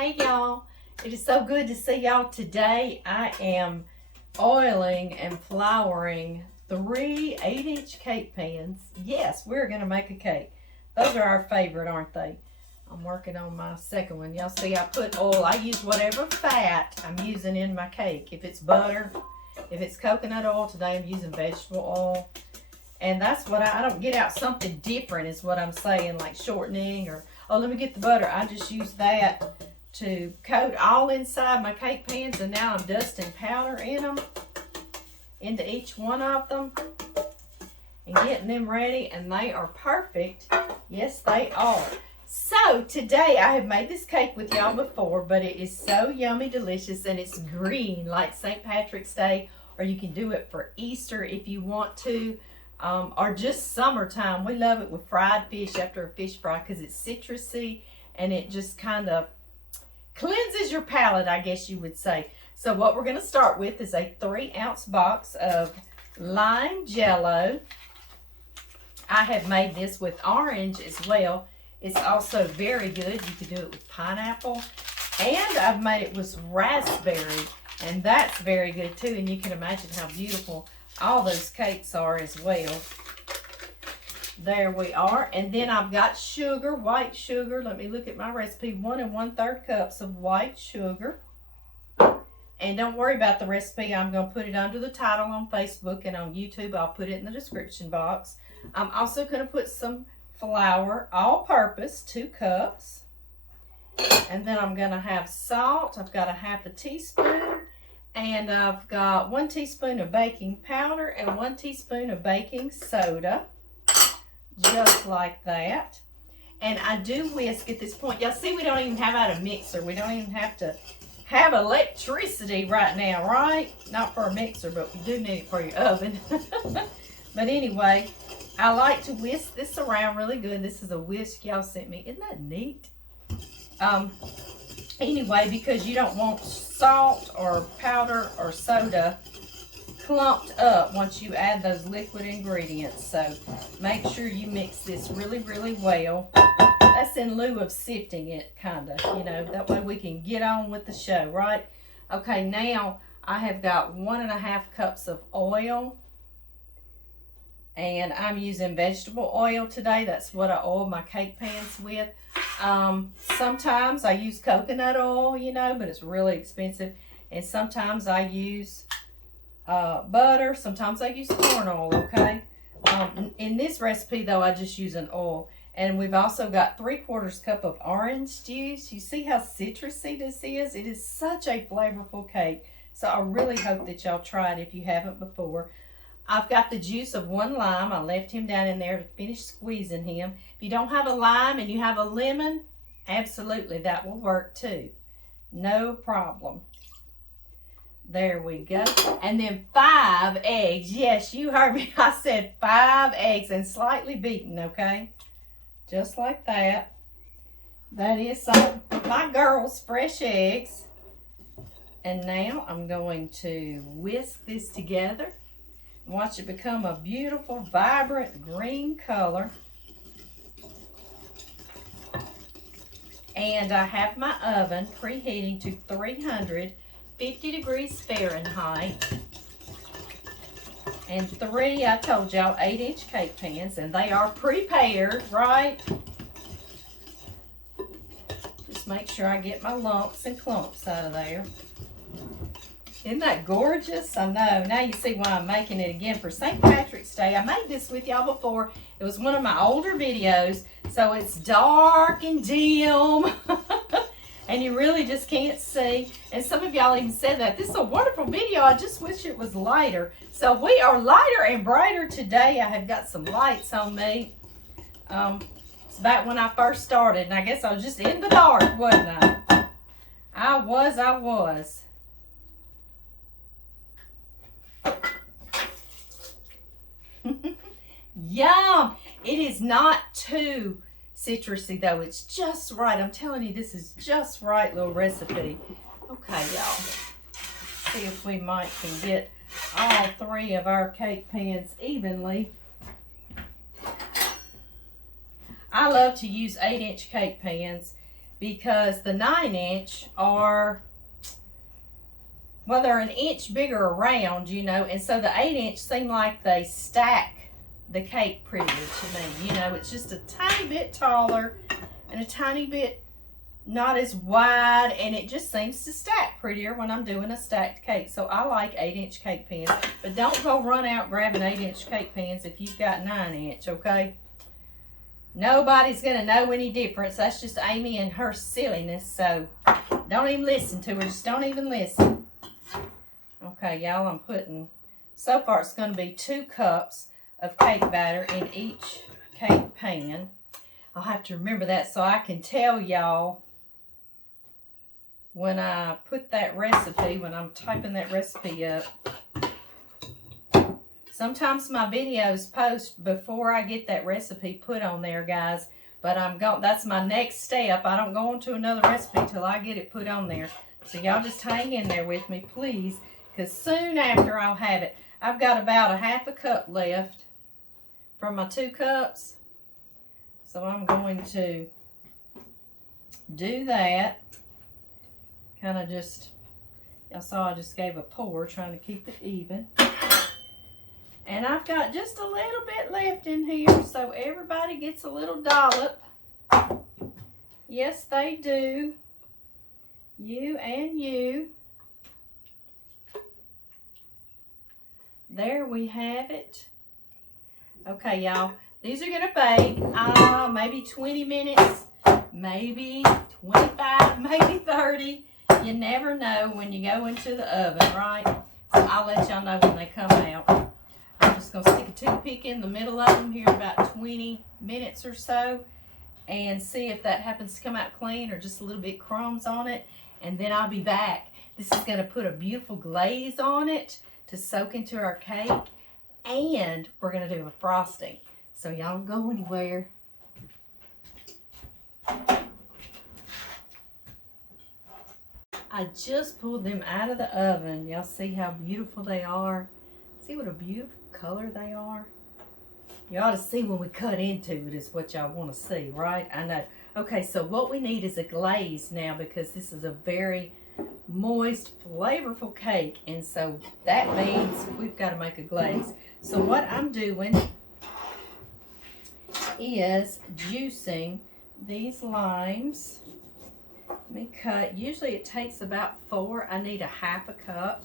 Hey y'all, it is so good to see y'all today. I am oiling and flouring 3 8-inch cake pans. Yes, we're going to make a cake. Those are our favorite, aren't they? I'm working on my second one. Y'all see I put oil. I use whatever fat I'm using in my cake. If it's butter, if it's coconut oil, today I'm using vegetable oil. And that's what I don't get out something different is what I'm saying, like shortening or, oh, let me get the butter. I just use that to coat all inside my cake pans, and now I'm dusting powder in them, into each one of them, and getting them ready, and they are perfect. Yes, they are. So today I have made this cake with y'all before, but it is so yummy delicious, and it's green like St. Patrick's Day, or you can do it for Easter if you want to, or just summertime. We love it with fried fish after a fish fry because it's citrusy and it just kind of cleanses your palate, I guess you would say. So what we're going to start with is a 3-ounce box of Lime Jello. I have made this with orange as well. It's also very good. You could do it with pineapple. And I've made it with raspberry, and that's very good too. And you can imagine how beautiful all those cakes are as well. There we are. And then I've got sugar, white sugar. Let me look at my recipe. 1 1/3 cups of white sugar. And don't worry about the recipe. I'm going to put it under the title on Facebook and on YouTube. I'll put it in the description box. I'm also going to put some flour, all-purpose, 2 cups. And then I'm going to have salt. I've got a 1/2 teaspoon. And I've got 1 teaspoon of baking powder and 1 teaspoon of baking soda. Just like that. And I do whisk at this point. Y'all see we don't even have out a mixer. We don't even have to have electricity right now, right? Not for a mixer, but we do need it for your oven. But anyway, I like to whisk this around really good. This is a whisk y'all sent me. Isn't that neat? Anyway, because you don't want salt or powder or soda clumped up once you add those liquid ingredients. So make sure you mix this really, really well. That's in lieu of sifting it, kind of, you know, that way we can get on with the show, right? Okay, now I have got 1 1/2 cups of oil, and I'm using vegetable oil today. That's what I oil my cake pans with. Sometimes I use coconut oil, you know, but it's really expensive. And sometimes I use butter. Sometimes I use corn oil, okay? In this recipe, though, I just use an oil. And we've also got 3/4 cup of orange juice. You see how citrusy this is? It is such a flavorful cake. So I really hope that y'all try it if you haven't before. I've got the juice of 1 lime. I left him down in there to finish squeezing him. If you don't have a lime and you have a lemon, absolutely, that will work too. No problem. There we go. And then 5 eggs. Yes, you heard me. I said 5 eggs and slightly beaten, okay? Just like that. That is some of my girls' fresh eggs. And now I'm going to whisk this together. Watch it become a beautiful, vibrant green color. And I have my oven preheating to 350 degrees Fahrenheit. And 3, I told y'all, 8-inch cake pans, and they are prepared, right? Just make sure I get my lumps and clumps out of there. Isn't that gorgeous? I know. Now you see why I'm making it again for St. Patrick's Day. I made this with y'all before. It was one of my older videos, so it's dark and dim. And you really just can't see. And some of y'all even said that. This is a wonderful video. I just wish it was lighter. So we are lighter and brighter today. I have got some lights on me. It's back when I first started. And I guess I was just in the dark, wasn't I? I was. Yum! It is not too citrusy though. It's just right. I'm telling you, this is just right little recipe. Okay, y'all. See if we might can get all 3 of our cake pans evenly. I love to use 8-inch cake pans. because the 9-inch are, well, they're an inch bigger around, you know, and so the 8-inch seem like they stack the cake prettier to me. You know, it's just a tiny bit taller and a tiny bit not as wide, and it just seems to stack prettier when I'm doing a stacked cake. So I like 8-inch cake pans, but don't go run out grabbing 8-inch cake pans if you've got 9-inch, okay? Nobody's gonna know any difference. That's just Amy and her silliness, so don't even listen to her. Just don't even listen. Okay, y'all, I'm putting, so far it's gonna be 2 cups of cake batter in each cake pan. I'll have to remember that so I can tell y'all when I put that recipe, when I'm typing that recipe up. Sometimes my videos post before I get that recipe put on there, guys. But that's my next step. I don't go on to another recipe till I get it put on there. So y'all just hang in there with me, please. Because soon after I'll have it. I've got about a half a cup left from my 2 cups. So I'm going to do that. Kind of just, y'all saw I just gave a pour trying to keep it even. And I've got just a little bit left in here, so everybody gets a little dollop. Yes, they do. You and you. There we have it. Okay, y'all. These are going to bake maybe 20 minutes, maybe 25, maybe 30. You never know when you go into the oven, right? So I'll let y'all know when they come out. I'm just going to stick a toothpick in the middle of them here about 20 minutes or so and see if that happens to come out clean or just a little bit crumbs on it. And then I'll be back. This is going to put a beautiful glaze on it to soak into our cake. And we're going to do a frosting. So y'all don't go anywhere. I just pulled them out of the oven. Y'all see how beautiful they are? See what a beautiful color they are? You ought to see when we cut into it is what y'all want to see, right? I know. Okay, so what we need is a glaze now because this is a very moist, flavorful cake. And so that means we've got to make a glaze. So what I'm doing is juicing these limes. Let me cut. Usually it takes about 4. I need a half a cup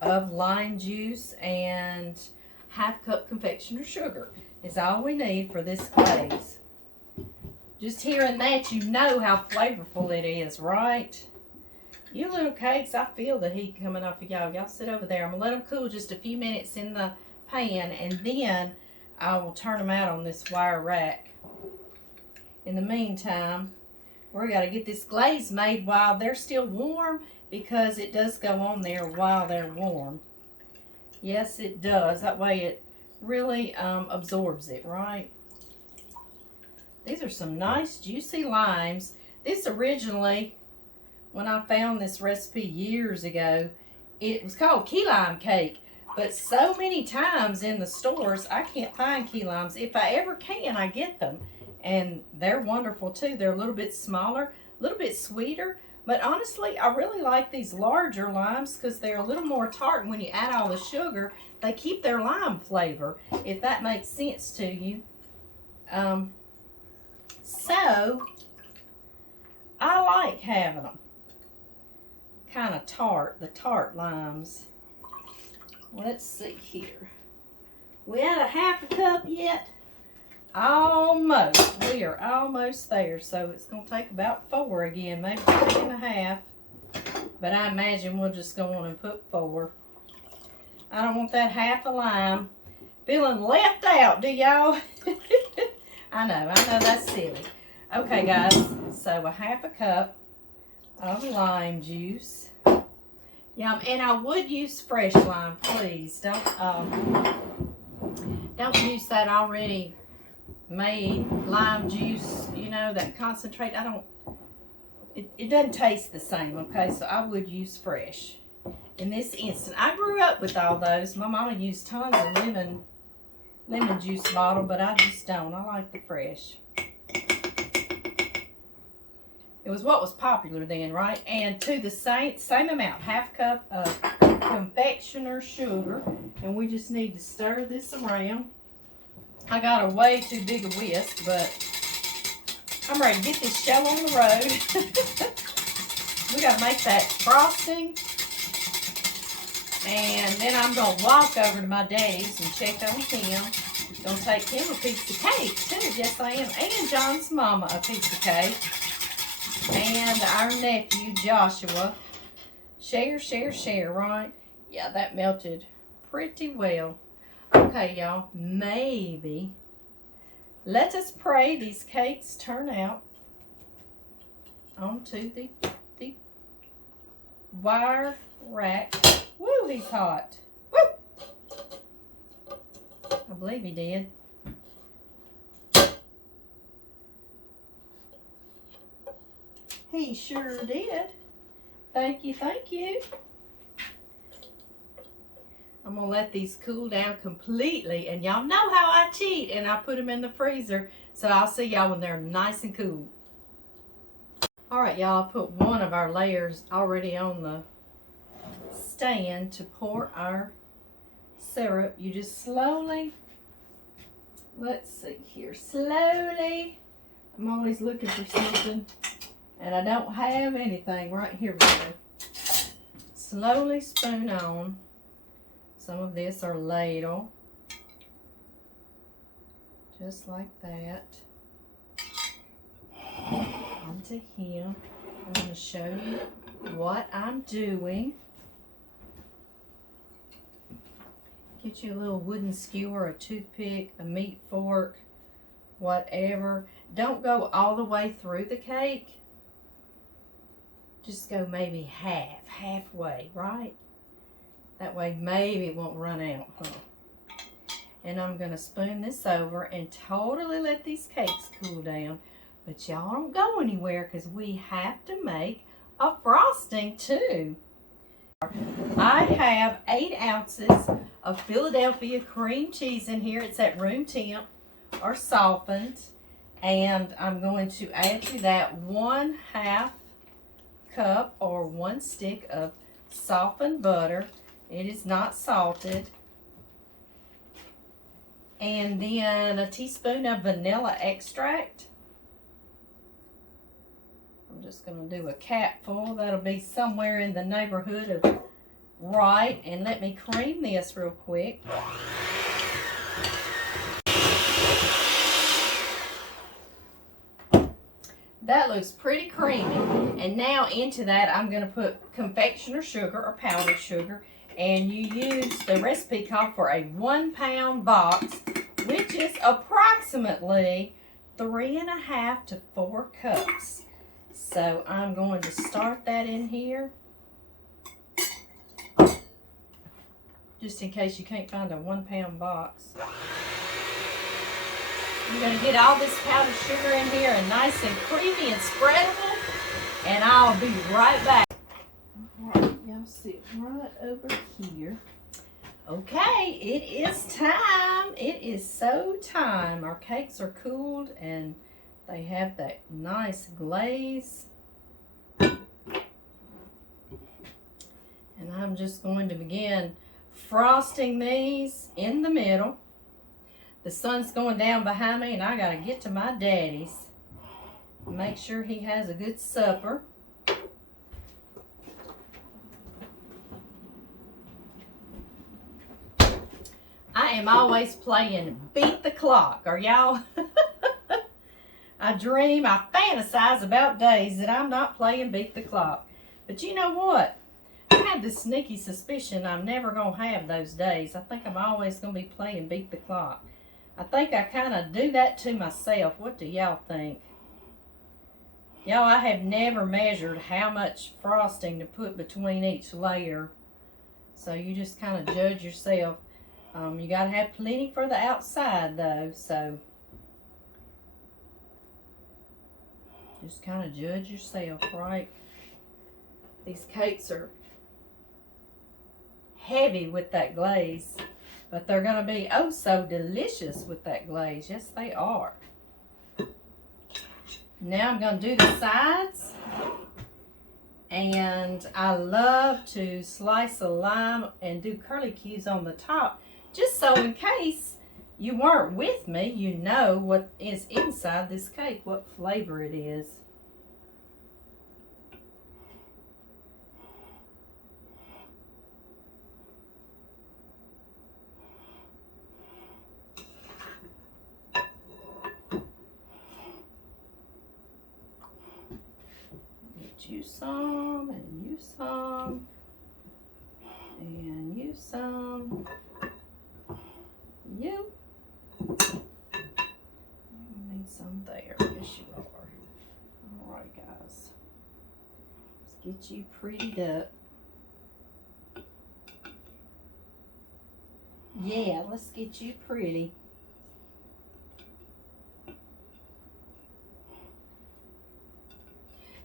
of lime juice and half cup confectioner sugar is all we need for this glaze. Just hearing that, you know how flavorful it is, right? You little cakes, I feel the heat coming off of y'all. Y'all sit over there. I'm going to let them cool just a few minutes in the pan, and then I will turn them out on this wire rack. In the meantime, we're got to get this glaze made while they're still warm because it does go on there while they're warm. Yes, it does. That way it really absorbs it, right? These are some nice juicy limes. This originally, when I found this recipe years ago, it was called key lime cake. But so many times in the stores, I can't find key limes. If I ever can, I get them. And they're wonderful too. They're a little bit smaller, a little bit sweeter. But honestly, I really like these larger limes because they're a little more tart. And when you add all the sugar, they keep their lime flavor, if that makes sense to you. So, I like having them kind of tart, the tart limes. Let's see here. We had a half a cup yet? Almost. We are almost there. So it's going to take about 4 again, maybe 3.5. But I imagine we'll just go on and put 4. I don't want that half a lime feeling left out, do y'all? I know that's silly. Okay, guys, so a half a cup of lime juice. Yum, and I would use fresh lime, please. Don't use that already made lime juice, you know, that concentrate. It doesn't taste the same, okay? So I would use fresh. In this instant, I grew up with all those. My mama used tons of lemon juice bottle, but I just don't. I like the fresh. It was what was popular then, right? And to the same amount, 1/2 cup of confectioner sugar. And we just need to stir this around. I got a way too big a whisk, but I'm ready to get this show on the road. We got to make that frosting. And then I'm going to walk over to my daddy's and check on him. Going to take him a piece of cake, too. Yes, I am. And John's mama a piece of cake. And our nephew, Joshua. Share, share, share, right? Yeah, that melted pretty well. Okay, y'all. Maybe. Let us pray these cakes turn out onto the wire rack. Woo, he's hot. Woo! I believe he did. He sure did. Thank you, thank you. I'm going to let these cool down completely. And y'all know how I cheat. And I put them in the freezer. So I'll see y'all when they're nice and cool. Alright, y'all. I put one of our layers already on the stand to pour our syrup. You just slowly, let's see here, slowly. I'm always looking for something. And I don't have anything right here. Slowly spoon on some of this or ladle. Just like that. Onto him. I'm going to show you what I'm doing. Get you a little wooden skewer, a toothpick, a meat fork, whatever. Don't go all the way through the cake. Just go maybe halfway, right? That way maybe it won't run out, huh? And I'm going to spoon this over and totally let these cakes cool down. But y'all don't go anywhere because we have to make a frosting too. I have 8 ounces of Philadelphia cream cheese in here. It's at room temp or softened. And I'm going to add to that 1/2 cup or 1 stick of softened butter. It is not salted. And then a teaspoon of vanilla extract. I'm just going to do a capful. That'll be somewhere in the neighborhood of right. And let me cream this real quick. That looks pretty creamy. And now into that I'm going to put confectioner sugar or powdered sugar. And you use, the recipe called for a 1-pound box, which is approximately 3.5 to 4 cups. So I'm going to start that in here. Just in case you can't find a 1-pound box. I'm going to get all this powdered sugar in here and nice and creamy and spreadable. And I'll be right back. Alright, y'all sit right over here. Okay, it is time. It is so time. Our cakes are cooled and they have that nice glaze. And I'm just going to begin frosting these in the middle. The sun's going down behind me and I gotta get to my daddy's. Make sure he has a good supper. I am always playing beat the clock. Are y'all? I dream, I fantasize about days that I'm not playing beat the clock. But you know what? I have this sneaky suspicion I'm never going to have those days. I think I'm always going to be playing beat the clock. I think I kind of do that to myself. What do y'all think? Y'all, I have never measured how much frosting to put between each layer. So you just kind of judge yourself. You got to have plenty for the outside though. So just kind of judge yourself, right? These cakes are heavy with that glaze. But they're going to be oh so delicious with that glaze. Yes, they are. Now I'm going to do the sides. And I love to slice a lime and do curlicues on the top, just so in case you weren't with me, you know what is inside this cake, what flavor it is. You some, and you some, and you some. You need some there. Yes, you are. All right, guys. Let's get you prettied up. Yeah, let's get you pretty.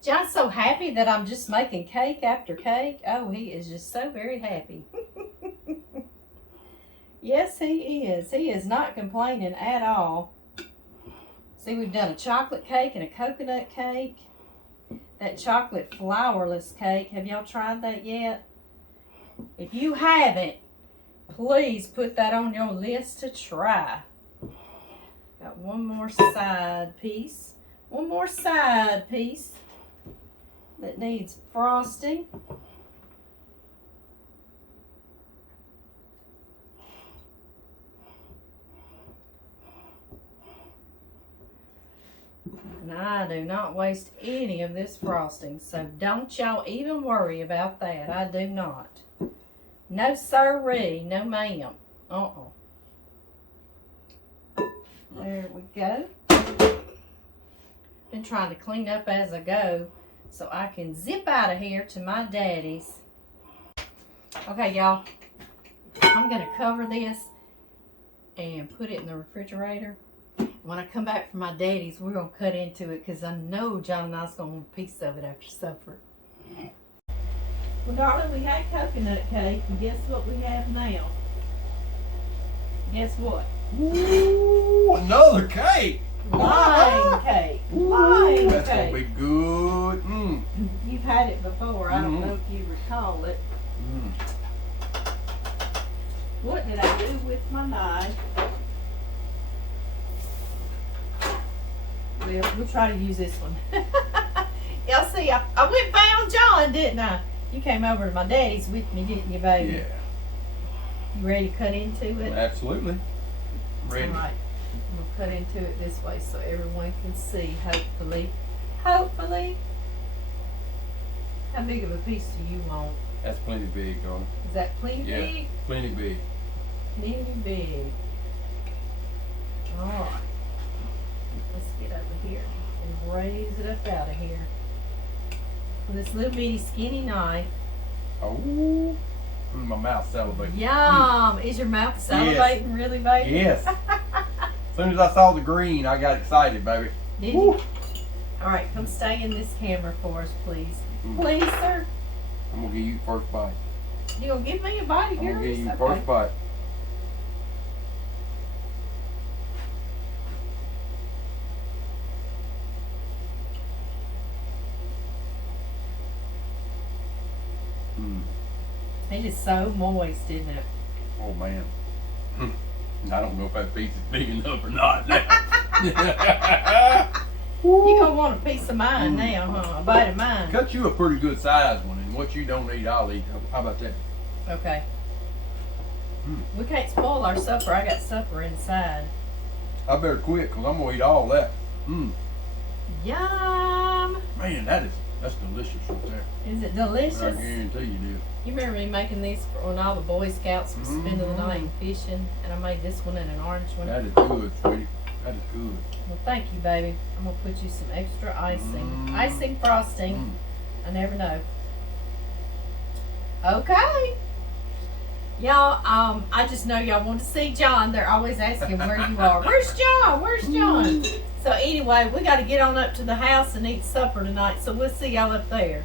John's so happy that I'm just making cake after cake. Oh, he is just so very happy. Yes, he is. He is not complaining at all. See, we've done a chocolate cake and a coconut cake. That chocolate flourless cake, have y'all tried that yet? If you haven't, please put that on your list to try. Got one more side piece. One more side piece that needs frosting. And I do not waste any of this frosting, so don't y'all even worry about that. I do not. No sirree, no ma'am. There we go. Been trying to clean up as I go so I can zip out of here to my daddy's. Okay, y'all. I'm going to cover this and put it in the refrigerator. When I come back from my daddy's, we're going to cut into it because I know John and I's going to want a piece of it after supper. Well, darling, we had coconut cake, and guess what we have now? Guess what? Ooh, another cake! Lime cake. Lime That's cake. gonna be good. You've had it before. I don't know if you recall it. What did I do with my knife? Well, we'll try to use this one. Y'all see, I went and found John, didn't I? You came over to my daddy's with me, didn't you, baby? Yeah. You ready to cut into it? Absolutely. Ready. All right. I'm going to cut into it this way so everyone can see, hopefully. Hopefully. How big of a piece do you want? That's plenty big, darling. Is that plenty big? Yeah, plenty big. Plenty big. All right. Let's get over here and raise it up out of here. With this little bitty skinny knife. Oh, my mouth's salivating. Yum! Is your mouth salivating really, baby? Yes. As soon as I saw the green, I got excited, baby. Did you? All right, come stay in this camera for us, please. Please, sir. I'm gonna give you the first bite. You gonna give me a bite, girl? I'm gonna give you the first bite. It is so moist, isn't it? Oh man. I don't know if that piece is big enough or not now. You gonna want a piece of mine now, huh? A bite of mine. Cut you a pretty good size one, and what you don't eat, I'll eat. How about that? Okay. We can't spoil our supper. I got supper inside. I better quit, because I'm going to eat all that. Yum! Man, that's delicious right there. Is it delicious? I guarantee you do. You remember me making these when all the Boy Scouts were spending the night fishing, and I made this one and an orange one. That is good, sweetie. That is good. Well, thank you, baby. I'm gonna put you some extra icing, icing frosting. I never know. Okay, y'all. I just know y'all want to see John. They're always asking where you are. Where's John? Where's John? So anyway, we got to get on up to the house and eat supper tonight. So we'll see y'all up there.